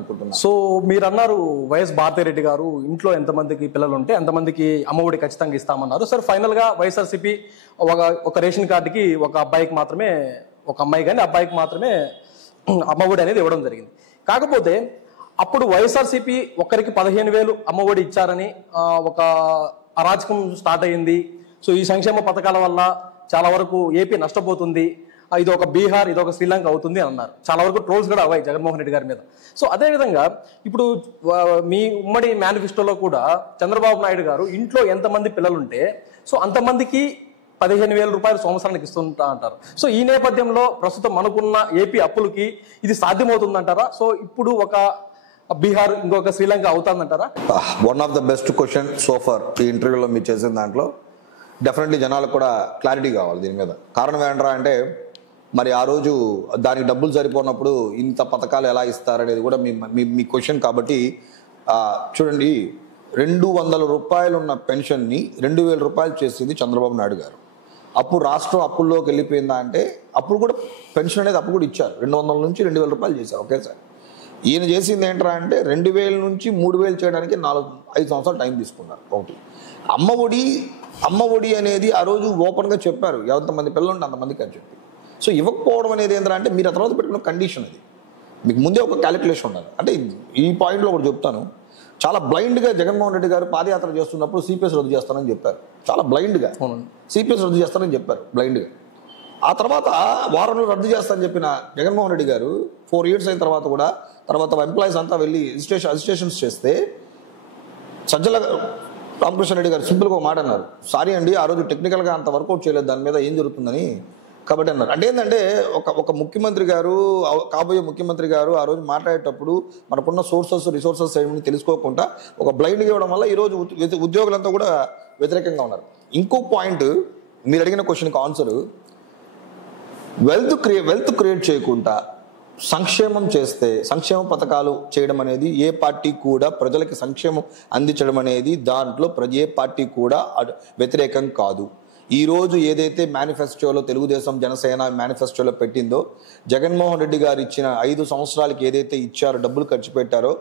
అనుకుంటున్నా. సో మీరు అన్నారు వైఎస్ భారతిరెడ్డి గారు ఇంట్లో ఎంతమందికి పిల్లలు ఉంటే అంతమందికి అమ్మఒడి ఖచ్చితంగా ఇస్తామన్నారు. సరే ఫైనల్ గా వైఎస్ఆర్సీపీ ఒక రేషన్ కార్డుకి ఒక అబ్బాయికి మాత్రమే, ఒక అమ్మాయి కానీ అబ్బాయికి మాత్రమే అమ్మఒడి అనేది ఇవ్వడం జరిగింది. కాకపోతే అప్పుడు వైఎస్ఆర్సీపీ ఒక్కరికి 15,000 అమ్మఒడి ఇచ్చారని ఒక అరాచకం స్టార్ట్ అయ్యింది. సో ఈ సంక్షేమ పథకాల వల్ల చాలా వరకు ఏపీ నష్టపోతుంది, ఇది ఒక బీహార్, ఇది ఒక శ్రీలంక అవుతుంది అని అన్నారు. చాలా వరకు ట్రోల్స్ కూడా అవ్వాయి జగన్మోహన్ రెడ్డి గారి మీద. సో అదేవిధంగా ఇప్పుడు మీ ఉమ్మడి మేనిఫెస్టోలో కూడా చంద్రబాబు నాయుడు గారు ఇంట్లో ఎంతమంది పిల్లలుంటే సో అంతమందికి 15,000 రూపాయలు సంవత్సరానికి ఇస్తుంటా అంటారు. సో ఈ నేపథ్యంలో ప్రస్తుతం మనకున్న ఏపీ అప్పులకి ఇది సాధ్యమవుతుందంటారా? సో ఇప్పుడు ఒక బీహార్, ఇంకొక శ్రీలంక అవుతుందంటారా? One of the best question so far ఈ ఇంటర్వ్యూలో మీరు చేసిన దాంట్లో. డెఫినెట్లీ జనాలకు కూడా క్లారిటీ కావాలి దీని మీద. కారణం ఏంట్రా అంటే, మరి ఆ రోజు దానికి డబ్బులు సరిపోనప్పుడు ఇంత పథకాలు ఎలా ఇస్తారనేది కూడా మీ క్వశ్చన్. కాబట్టి చూడండి, 200 రూపాయలు ఉన్న పెన్షన్ని 2,000 రూపాయలు చేసింది చంద్రబాబు నాయుడు గారు. అప్పుడు రాష్ట్రం అప్పుల్లోకి వెళ్ళిపోయిందా అంటే అప్పుడు కూడా పెన్షన్ అనేది అప్పుడు కూడా ఇచ్చారు. 200 నుంచి 2,000 రూపాయలు చేశారు ఒకేసారి. ఈయన చేసింది ఏంట్రా అంటే 2,000 నుంచి 3,000 చేయడానికి 5 సంవత్సరాలు టైం తీసుకున్నారు. ఒకటి అమ్మఒడి అనేది ఆ రోజు ఓపెన్గా చెప్పారు, ఎంతమంది పిల్లలు ఉంటే అంతమందికి అని చెప్పి. సో ఇవ్వకపోవడం అనేది ఏంటంటే అంటే మీరు ఆ తర్వాత పెట్టుకున్న కండిషన్ అది. మీకు ముందే ఒక క్యాలిక్యులేషన్ ఉండాలి. అంటే ఈ పాయింట్లో ఒకటి చెప్తాను, చాలా బ్లైండ్గా జగన్మోహన్ రెడ్డి గారు పాదయాత్ర చేస్తున్నప్పుడు సిపిఎస్ రద్దు చేస్తానని చెప్పారు. చాలా బ్లైండ్గా సిపిఎస్ రద్దు చేస్తానని చెప్పారు బ్లైండ్గా. ఆ తర్వాత వారంలో రద్దు చేస్తానని చెప్పిన జగన్మోహన్ రెడ్డి గారు 4 years అయిన తర్వాత కూడా ఎంప్లాయీస్ అంతా వెళ్ళి అజిస్ట్రేషన్స్ చేస్తే సజ్జల రామకృష్ణ రెడ్డి గారు సింపుల్గా ఒక మాట అన్నారు, సారీ అండి ఆ రోజు టెక్నికల్గా అంత వర్కౌట్ చేయలేదు, దాని మీద ఏం జరుగుతుందని కాబట్టి అన్నారు. అంటే ఏంటంటే ఒక ముఖ్యమంత్రి గారు, కాబోయే ముఖ్యమంత్రి గారు ఆ రోజు మాట్లాడేటప్పుడు మనకున్న రిసోర్సెస్ ఏమని తెలుసుకోకుండా ఒక బ్లైండ్గా ఇవ్వడం వల్ల ఈరోజు ఉద్యోగులంతా కూడా వ్యతిరేకంగా ఉన్నారు. ఇంకో పాయింట్, మీరు అడిగిన క్వశ్చన్కి ఆన్సర్, వెల్త్ క్రియేట్ చేయకుండా సంక్షేమ పథకాలు చేయడం అనేది ఏ పార్టీ కూడా, ప్రజలకి సంక్షేమం అందించడం అనేది దాంట్లో ఏ పార్టీ కూడా వ్యతిరేకం కాదు. ఈరోజు ఏదైతే మేనిఫెస్టోలో తెలుగుదేశం జనసేన మేనిఫెస్టోలో పెట్టిందో, జగన్మోహన్ రెడ్డి గారు ఇచ్చిన 5 సంవత్సరాలకి ఏదైతే ఇచ్చారో, డబ్బులు ఖర్చు పెట్టారో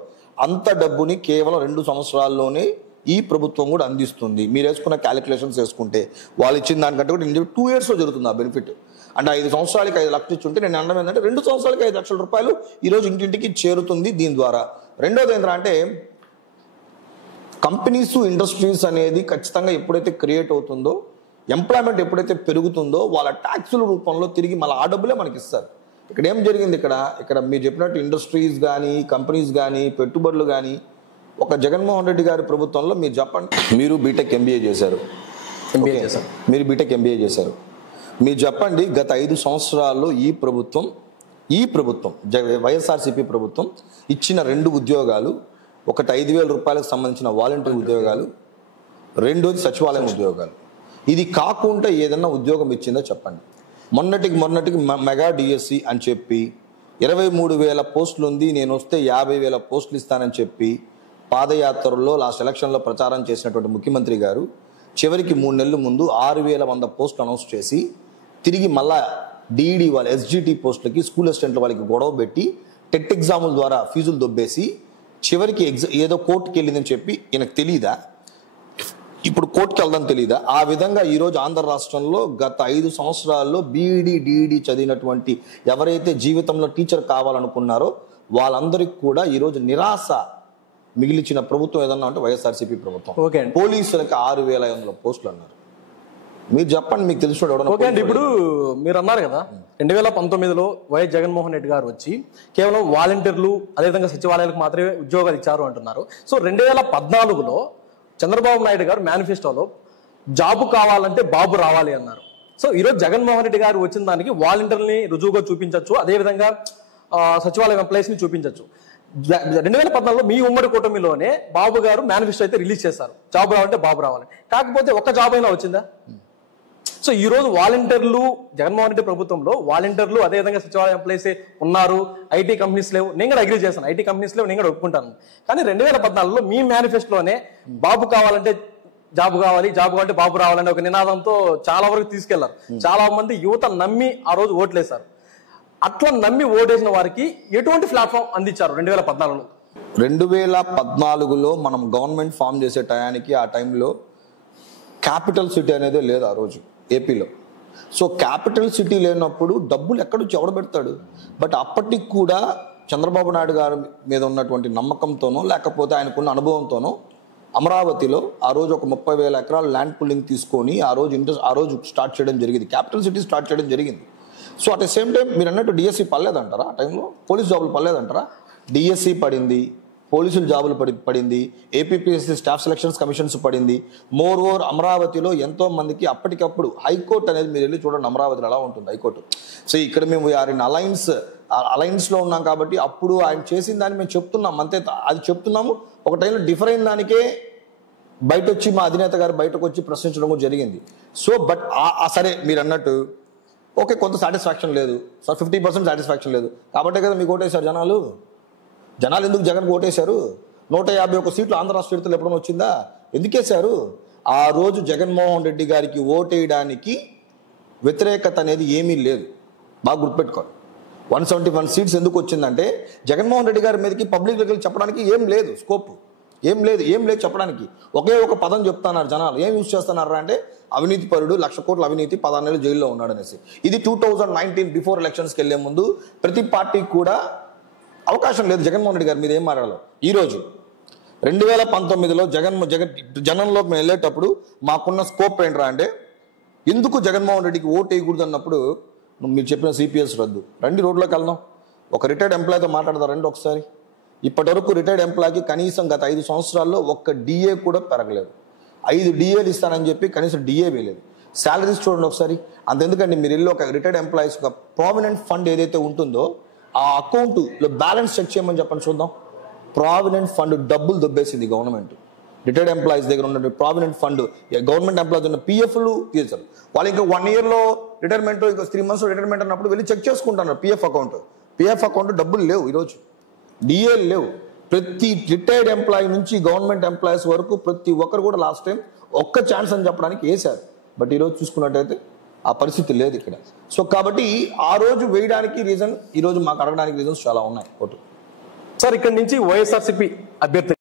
అంత డబ్బుని కేవలం 2 సంవత్సరాల్లోనే ఈ ప్రభుత్వం కూడా అందిస్తుంది. మీరు వేసుకున్న క్యాలిక్యులేషన్స్ వేసుకుంటే వాళ్ళు ఇచ్చిన దానికంటే కూడా 2 yearsలో జరుగుతుంది ఆ బెనిఫిట్. అంటే 5 సంవత్సరాలకి 5 లక్షలు ఇచ్చుంటే నేను అనడం ఏంటంటే 2 సంవత్సరాలకి 5 లక్షల రూపాయలు ఈరోజు ఇంటింటికి చేరుతుంది దీని ద్వారా. రెండోది ఏంటంటే కంపెనీస్, ఇండస్ట్రీస్ అనేది ఖచ్చితంగా ఎప్పుడైతే క్రియేట్ అవుతుందో, ఎంప్లాయ్మెంట్ ఎప్పుడైతే పెరుగుతుందో వాళ్ళ ట్యాక్సుల రూపంలో తిరిగి మళ్ళీ ఆ డబ్బులే మనకి ఇస్తారు. ఇక్కడ ఏం జరిగింది, ఇక్కడ మీరు చెప్పినట్టు ఇండస్ట్రీస్ కానీ, కంపెనీస్ కానీ, పెట్టుబడులు కానీ ఒక జగన్మోహన్ రెడ్డి గారి ప్రభుత్వంలో మీరు చెప్పండి. మీరు బీటెక్ ఎంబీఏ చేశారు, మీరు చెప్పండి, గత 5 సంవత్సరాల్లో ఈ ప్రభుత్వం వైఎస్ఆర్సీపీ ప్రభుత్వం ఇచ్చిన 2 ఉద్యోగాలు, ఒకటి 5,000 రూపాయలకు సంబంధించిన వాలంటీర్ ఉద్యోగాలు, రెండోది సచివాలయం ఉద్యోగాలు. ఇది కాకుండా ఏదన్నా ఉద్యోగం ఇచ్చిందో చెప్పండి. మొన్నటికి మెగా డిఎస్సి అని చెప్పి 23,000 పోస్టులు ఉంది, నేను వస్తే 50,000 పోస్టులు ఇస్తానని చెప్పి పాదయాత్రలో లాస్ట్ ఎలక్షన్లో ప్రచారం చేసినటువంటి ముఖ్యమంత్రి గారు చివరికి 3 నెలల ముందు 6,100 పోస్టులు అనౌన్స్ చేసి తిరిగి మళ్ళా డిఈడి వాళ్ళ ఎస్జిటి పోస్టులకి, స్కూల్ అసిస్టెంట్ల వాళ్ళకి గొడవ పెట్టి టెట్ ఎగ్జాముల ద్వారా ఫీజులు దొబ్బేసి చివరికి ఏదో కోర్టుకి వెళ్ళిందని చెప్పి ఈయనకు తెలీదా? ఇప్పుడు కోర్టుకి వెళ్దాం తెలీదా? ఆ విధంగా ఈరోజు ఆంధ్ర రాష్ట్రంలో గత 5 సంవత్సరాల్లో బీఈడి, డిఈడి చదివినటువంటి ఎవరైతే జీవితంలో టీచర్ కావాలనుకున్నారో వాళ్ళందరికీ కూడా ఈరోజు నిరాశ మిగిలిచిన ప్రభుత్వం ఏదన్నా అంటే వైఎస్ఆర్సీపీ ప్రభుత్వం. పోలీసులకి 6,500 పోస్టులు అన్నారు. మీరు చెప్పండి, మీకు తెలిసిన. ఓకే అండి, ఇప్పుడు మీరు అన్నారు కదా 2019లో వైఎస్ జగన్మోహన్ రెడ్డి గారు వచ్చి కేవలం వాలంటీర్లు అదేవిధంగా సచివాలయాలకు మాత్రమే ఉద్యోగాలు ఇచ్చారు అంటున్నారు. సో 2014లో చంద్రబాబు నాయుడు గారు మేనిఫెస్టోలో జాబు కావాలంటే బాబు రావాలి అన్నారు. సో ఈరోజు జగన్మోహన్ రెడ్డి గారు వచ్చిన దానికి వాలంటీర్ని రుజువుగా చూపించవచ్చు, అదేవిధంగా సచివాలయం ఎంప్లాయీస్ని చూపించవచ్చు. 2014లో మీ ఉమ్మడి కూటమిలోనే బాబు గారు మేనిఫెస్టో అయితే రిలీజ్ చేశారు, జాబ్ రావాలంటే బాబు రావాలి. కాకపోతే ఒక్క జాబ్ అయినా వచ్చిందా? సో ఈ రోజు వాలంటీర్లు, జగన్మోహన్ రెడ్డి ప్రభుత్వంలో వాలంటీర్లు అదేవిధంగా సచివాలయం ఎంప్లాయీస్ ఉన్నారు, ఐటీ కంపెనీస్ లేవు. నేను కూడా అగ్రీ చేశాను, ఐటీ కంపెనీస్ లేవు, నేను కూడా ఒప్పుకుంటాను. కానీ 2014లో మీ మేనిఫెస్టోలోనే బాబు కావాలంటే జాబ్ కావాలి, జాబ్ కావాలంటే బాబు రావాలని ఒక నినాదంతో చాలా వరకు తీసుకెళ్లారు. చాలా మంది యువత నమ్మి ఆ రోజు ఓట్లేశారు. అట్లా నమ్మి ఓటేసిన వారికి ఎటువంటి ప్లాట్ఫామ్ అందించారు 2014లో? 2014లో మనం గవర్నమెంట్ ఫామ్ చేసే టయానికి ఆ టైంలో క్యాపిటల్ సిటీ అనేది లేదు ఆ రోజు ఏపీలో. సో క్యాపిటల్ సిటీ లేనప్పుడు డబ్బులు ఎక్కడొచ్చి ఎవడ పెడతాడు? బట్ అప్పటికి కూడా చంద్రబాబు నాయుడు గారి మీద ఉన్నటువంటి నమ్మకంతోనో లేకపోతే ఆయనకున్న అనుభవంతోనో అమరావతిలో ఆ రోజు ఒక 30,000 ఎకరాల ల్యాండ్ పుల్లింగ్ తీసుకొని ఆ రోజు స్టార్ట్ చేయడం జరిగింది, క్యాపిటల్ సిటీ స్టార్ట్ చేయడం జరిగింది. So at the same time మీరు అన్నట్టు డిఎస్సి పడలేదంటారా? ఆ టైంలో పోలీస్ జాబులు పడలేదంటారా? డిఎస్సి పడింది, పోలీసుల జాబులు పడింది, ఏపీపీఎస్సీ స్టాఫ్ సెలక్షన్స్ కమిషన్స్ పడింది. మోర్ ఓవర్ అమరావతిలో ఎంతో మందికి అప్పటికప్పుడు హైకోర్టు అనేది మీరు వెళ్ళి చూడండి అమరావతిలో ఎలా ఉంటుంది హైకోర్టు. సో ఇక్కడ మేము ఆరిన్ అలయన్స్లో ఉన్నాం కాబట్టి అప్పుడు ఆయన చేసిన దాన్ని మేము చెప్తున్నాం అంతే, అది చెప్తున్నాము. ఒక టైంలో డిఫర్ అయిన దానికే బయట వచ్చి మా అధినేత గారు బయటకు వచ్చి ప్రశ్నించడం కూడా జరిగింది. సో బట్ సరే మీరు అన్నట్టు ఓకే కొంత సాటిస్ఫాక్షన్ లేదు సార్, 50% సాటిస్ఫాక్షన్ లేదు కాబట్టే కదా మీకు ఓటేశారు జనాలు. జనాలు ఎందుకు జగన్కి ఓటేశారు? 151 సీట్లు ఆంధ్ర రాష్ట్ర చరిత్రలో ఎప్పుడైనా వచ్చిందా? ఎందుకేశారు? ఆ రోజు జగన్మోహన్ రెడ్డి గారికి ఓటేయడానికి వ్యతిరేకత అనేది ఏమీ లేదు. బాగా గుర్తుపెట్టుకోండి. 171 సీట్స్ ఎందుకు వచ్చిందంటే జగన్మోహన్ రెడ్డి గారి మీదకి పబ్లిక్ దగ్గర చెప్పడానికి ఏం లేదు, స్కోప్ ఏం లేదు చెప్పడానికి. ఒకే ఒక పదం చెప్తున్నారు జనాలు. ఏం యూజ్ చేస్తున్నారా అంటే అవినీతి పరుడు, 1,00,000 కోట్ల అవినీతి, 14 నెలలు జైల్లో ఉన్నాడు అనేసి. ఇది 2019 బిఫోర్ ఎలక్షన్స్కి వెళ్లే ముందు ప్రతి పార్టీకి కూడా అవకాశం లేదు జగన్మోహన్ రెడ్డి గారి మీద ఏం మాట్లాడాలో. ఈరోజు 2019లో జనంలోకి మేము వెళ్ళేటప్పుడు మాకున్న స్కోప్ ఏంట్రా అంటే ఎందుకు జగన్మోహన్ రెడ్డికి ఓటు వేయకూడదు అన్నప్పుడు మీరు చెప్పిన సిపిఎస్ రద్దు. రండి రోడ్లోకి వెళ్దాం, ఒక రిటైర్డ్ ఎంప్లాయీతో మాట్లాడతారండి ఒకసారి. ఇప్పటి వరకు రిటైర్డ్ ఎంప్లాయీకి కనీసం గత 5 సంవత్సరాల్లో ఒక్క డిఏ కూడా పెరగలేదు. 5 డిఏలు ఇస్తానని చెప్పి కనీసం డిఏ వేయలేదు. శాలరీస్ చూడండి ఒకసారి. అంతెందుకండి మీరు వెళ్ళి ఒక రిటైర్డ్ ఎంప్లాయీస్ ఒక ప్రావిడెంట్ ఫండ్ ఏదైతే ఉంటుందో ఆ అకౌంట్లో బ్యాలెన్స్ చెక్ చేయమని చెప్పండి చూద్దాం. ప్రావిడెంట్ ఫండ్ డబ్బులు దొబ్బేసింది గవర్నమెంట్. రిటైర్డ్ ఎంప్లాయీస్ దగ్గర ఉన్న ప్రావిడెంట్ ఫండ్, గవర్నమెంట్ ఎంప్లాయీస్ ఉన్న పిఎఫ్లు తీసారు. వాళ్ళు ఇంకా 1 ఇయర్లో రిటైర్మెంట్, ఇంకా 3 మంత్స్లో రిటైర్మెంట్ అన్నప్పుడు వెళ్ళి చెక్ చేసుకుంటున్నారు పిఎఫ్ అకౌంట్ డబ్బులు లేవు ఈరోజు, డిఏలు లేవు. ప్రతి రిటైర్డ్ ఎంప్లాయీ నుంచి గవర్నమెంట్ ఎంప్లాయీస్ వరకు ప్రతి ఒక్కరు కూడా లాస్ట్ టైం ఒక్క ఛాన్స్ అని చెప్పడానికి వేశారు. బట్ ఈరోజు చూసుకున్నట్టయితే ఆ పరిస్థితి లేదు ఇక్కడ. సో కాబట్టి ఆ రోజు వేయడానికి రీజన్, ఈ రోజు మాకు అడగడానికి రీజన్స్ చాలా ఉన్నాయి. సార్ ఇక్కడ నుంచి వైఎస్ఆర్సీపీ అభ్యర్థి